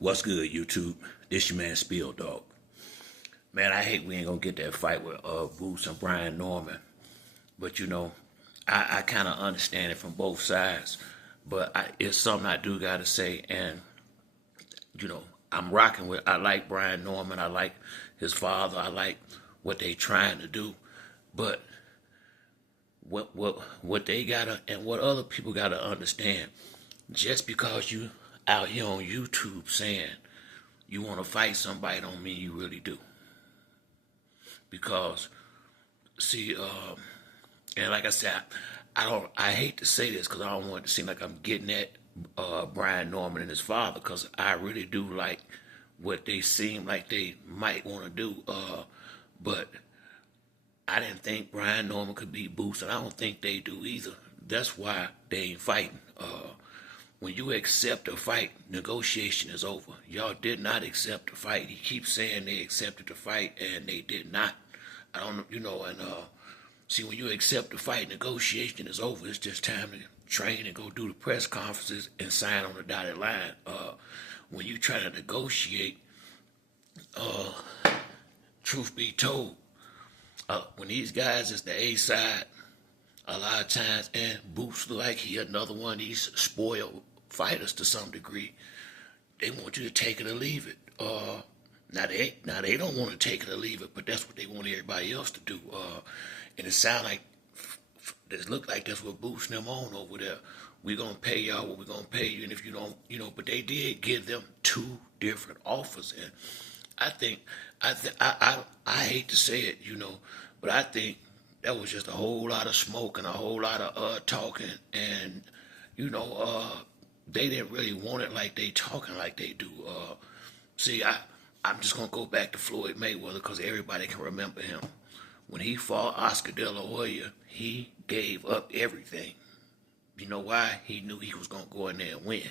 What's good, YouTube? This your man Spill Dog. Man, I hate we ain't gonna get that fight with Boots and Brian Norman. But I kind of understand it from both sides. But it's something I do gotta say, and you know, I'm rocking with. I like Brian Norman. I like his father. I like what they trying to do. But what they gotta and what other people gotta understand, just because you out here on YouTube saying you want to fight somebody don't mean you really do. Because see, and like I said, I hate to say this because I don't want it to seem like I'm getting at Brian Norman and his father, because I really do like what they seem like they might want to do. But I didn't think Brian Norman could beat Boots, and I don't think they do either. That's why they ain't fighting. When you accept a fight, negotiation is over. Y'all did not accept the fight. He keeps saying they accepted the fight, and they did not. I don't, and see, when you accept the fight, negotiation is over. It's just time to train and go do the press conferences and sign on the dotted line. When you try to negotiate, truth be told, when these guys is the A side, a lot of times, and Boots look like he another one of these spoiled fighters to some degree. They want you to take it or leave it. Now they don't want to take it or leave it, but that's what they want everybody else to do. And it sound like it look like that's what Boots them on over there. We gonna pay y'all what we gonna pay you, and if you don't, but they did give them two different offers, and I hate to say it, but I think that was just a whole lot of smoke and a whole lot of talking, and they didn't really want it like they talking like they do. See, I'm just gonna go back to Floyd Mayweather because everybody can remember him. When he fought Oscar De La Hoya, he gave up everything. You know why? He knew he was gonna go in there and win.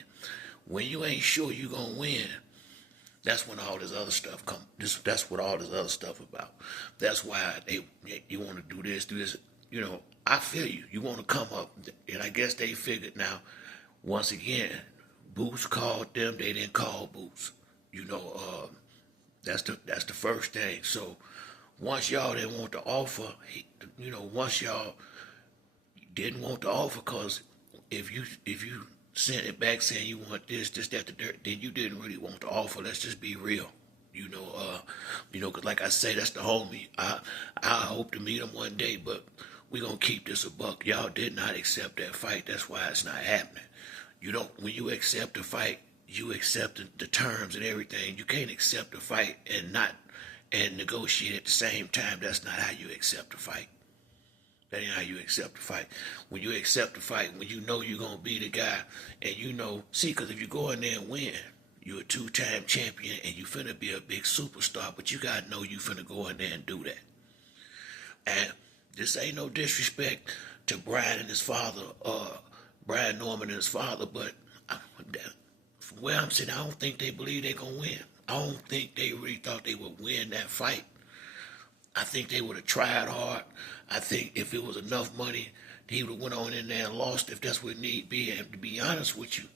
When you ain't sure you gonna win, that's when all this other stuff come. That's what all this other stuff about. That's why you want to do this, do this. I feel you. You want to come up, and I guess they figured now. Once again, Boots called them. They didn't call Boots. That's the first thing. So once y'all didn't want the offer, once y'all didn't want the offer, cause if you sent it back saying you want this, that, then you didn't really want the offer. Let's just be real. Cause like I say, that's the homie. I hope to meet him one day, but we gonna keep this a buck. Y'all did not accept that fight. That's why it's not happening. When you accept a fight, you accept the terms and everything. You can't accept a fight and negotiate at the same time. That's not how you accept a fight. That ain't how you accept a fight. When you accept a fight, when you know you're going to be the guy, and because if you go in there and win, you're a two-time champion, and you finna be a big superstar, but you got to know you finna go in there and do that. And this ain't no disrespect to Brian and his father, Brian Norman and his father, but from where I'm sitting, I don't think they believe they're going to win. I don't think they really thought they would win that fight. I think they would have tried hard. I think if it was enough money, he would have went on in there and lost if that's what need be. And to be honest with you,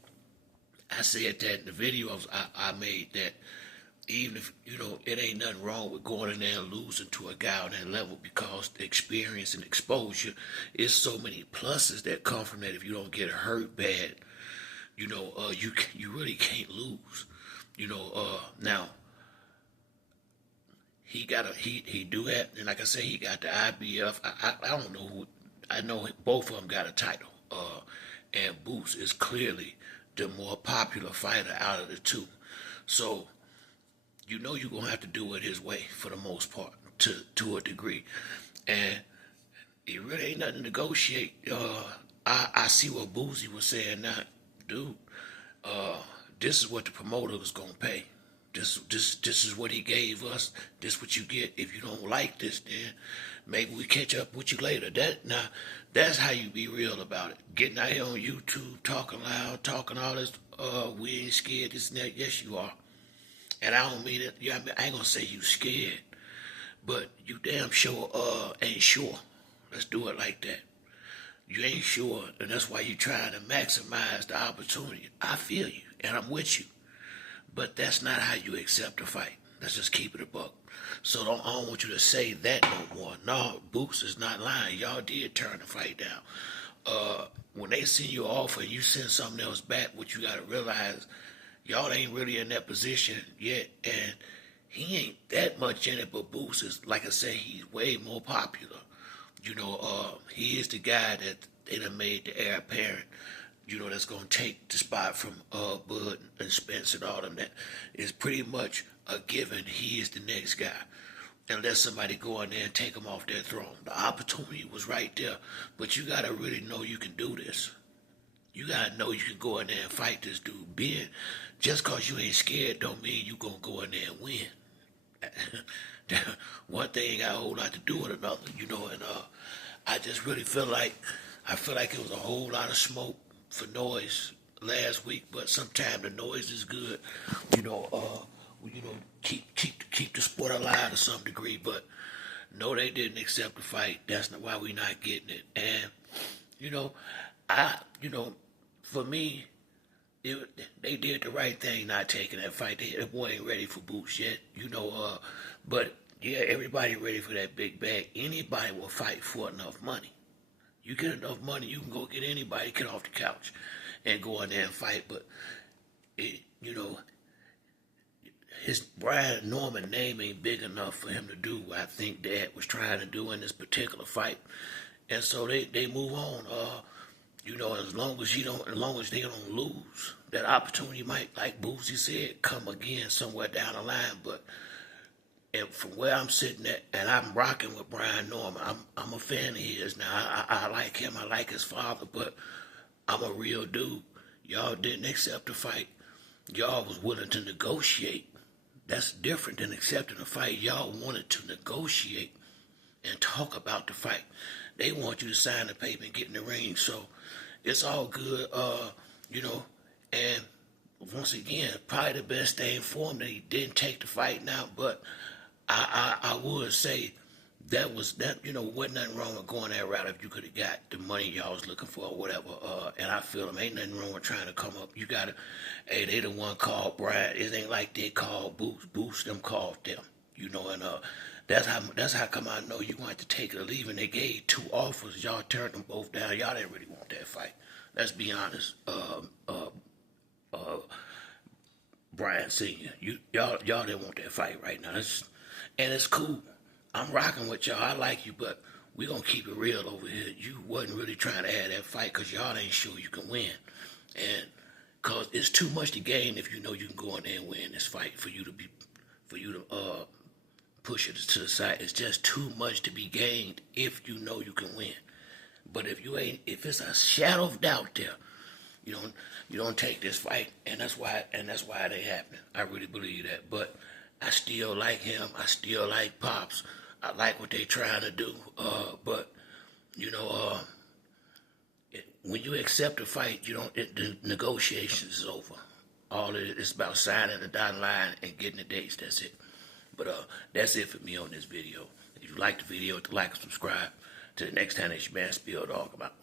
I said that in the video I made, that even if, it ain't nothing wrong with going in there and losing to a guy on that level, because the experience and exposure is so many pluses that come from that. If you don't get hurt bad, you really can't lose. Now, he do that, and like I say, he got the IBF. I don't know who. I know both of them got a title. And Boots is clearly the more popular fighter out of the two. So you're gonna have to do it his way for the most part, to a degree. And it really ain't nothing to negotiate. I see what Boozy was saying now, dude. This is what the promoter was gonna pay. This is what he gave us. This what you get. If you don't like this, then maybe we catch up with you later. That's how you be real about it. Getting out here on YouTube, talking loud, talking all this, we ain't scared, this and that. Yes, you are. And I don't mean it. I ain't gonna say you scared, but you damn sure ain't sure. Let's do it like that. You ain't sure, and that's why you trying to maximize the opportunity. I feel you, and I'm with you. But that's not how you accept a fight. Let's just keep it a buck. So I don't want you to say that no more. No, Boots is not lying. Y'all did turn the fight down. When they send you off and you send something else back, what you gotta realize, y'all ain't really in that position yet, and he ain't that much in it. But Boots is, like I said, he's way more popular. He is the guy that they done made the heir apparent. That's gonna take the spot from Bud and Spence and all them. That is pretty much a given. He is the next guy, unless somebody go in there and take him off their throne. The opportunity was right there, but you gotta really know you can do this. You gotta know you can go in there and fight this dude. Just cause you ain't scared don't mean you gonna go in there and win. One thing ain't got a whole lot to do with another, and I just really feel like it was a whole lot of smoke for noise last week, but sometimes the noise is good. Keep the sport alive to some degree, but no, they didn't accept the fight. That's not why we not getting it. And I for me, they did the right thing not taking that fight. They boy ain't ready for Boots yet, but yeah, everybody ready for that big bag. Anybody will fight for enough money. You get enough money, you can go get anybody, get off the couch, and go in there and fight. But his Brian Norman name ain't big enough for him to do what I think Dad was trying to do in this particular fight, and so they move on. As long as they don't lose, that opportunity might, like Boosie said, come again somewhere down the line. But and from where I'm sitting at, and I'm rocking with Brian Norman, I'm a fan of his. Now I like him, I like his father, but I'm a real dude. Y'all didn't accept the fight. Y'all was willing to negotiate. That's different than accepting a fight. Y'all wanted to negotiate and talk about the fight. They want you to sign the paper and get in the ring. So it's all good, and once again, probably the best thing for him that he didn't take the fight now, but I would say that wasn't nothing wrong with going that route if you could have got the money y'all was looking for or whatever. And I feel them ain't nothing wrong with trying to come up. You gotta, hey, they the one called Brian. It ain't like they called Boost them called them. And that's how come I know you want to take it or leave. And they gave two offers. Y'all turned them both down. Y'all didn't really want that fight. Let's be honest. Brian Senior, y'all didn't want that fight right now. And it's cool. I'm rocking with y'all. I like you, but we gonna keep it real over here. You wasn't really trying to have that fight because y'all ain't sure you can win, and cause it's too much to gain if you know you can go in there and win this fight for you to push it to the side. It's just too much to be gained if you know you can win. But if if it's a shadow of doubt there, you don't take this fight, and that's why it ain't happening. I really believe that. But I still like him. I still like Pops. I like what they trying to do. But when you accept a fight, the negotiations is over. All it is about signing the dotted line and getting the dates. That's it. But that's it for me on this video. If you like the video, like and subscribe. Till the next time, it's your man Spill Dog about.